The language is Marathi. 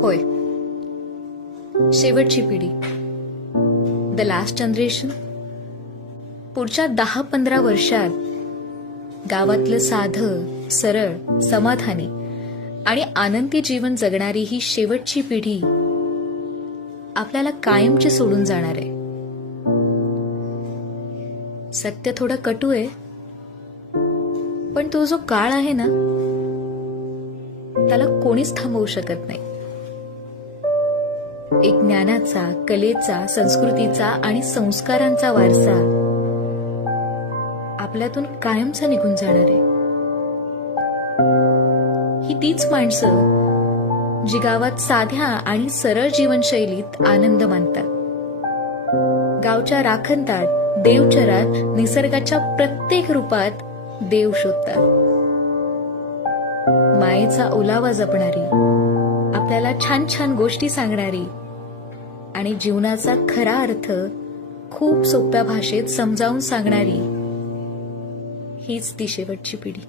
होय, शेवटची पिढी, द लास्ट जनरेशन. पुढच्या 10-15 वर्षात गावातलं साधं, सरळ, समाधानी आणि आनंदी जीवन जगणारी ही शेवटची पिढी आपल्याला कायमची सोडून जाणार आहे. सत्य थोडं कटू आहे, पण तो जो काळ आहे ना, त्याला कोणीच थांबवू शकत नाही. एक ज्ञानाचा, कलेचा, संस्कृतीचा आणि संस्कारांचा वारसा आपल्यातून कायमचा निघून जाणार आहे. ही तीच माणसं जी गावात साध्या आणि सरळ जीवनशैलीत आनंद मानतात, गावच्या राखणदार देवचरात निसर्गाच्या प्रत्येक रूपात देव शोधतात, मायेचा ओलावा जपणारी, आपल्याला छान छान गोष्टी सांगणारी आणि जीवनाचा खरा अर्थ खूप सोप्या भाषेत समजावून सांगणारी हीच ती शेवटची पिढी.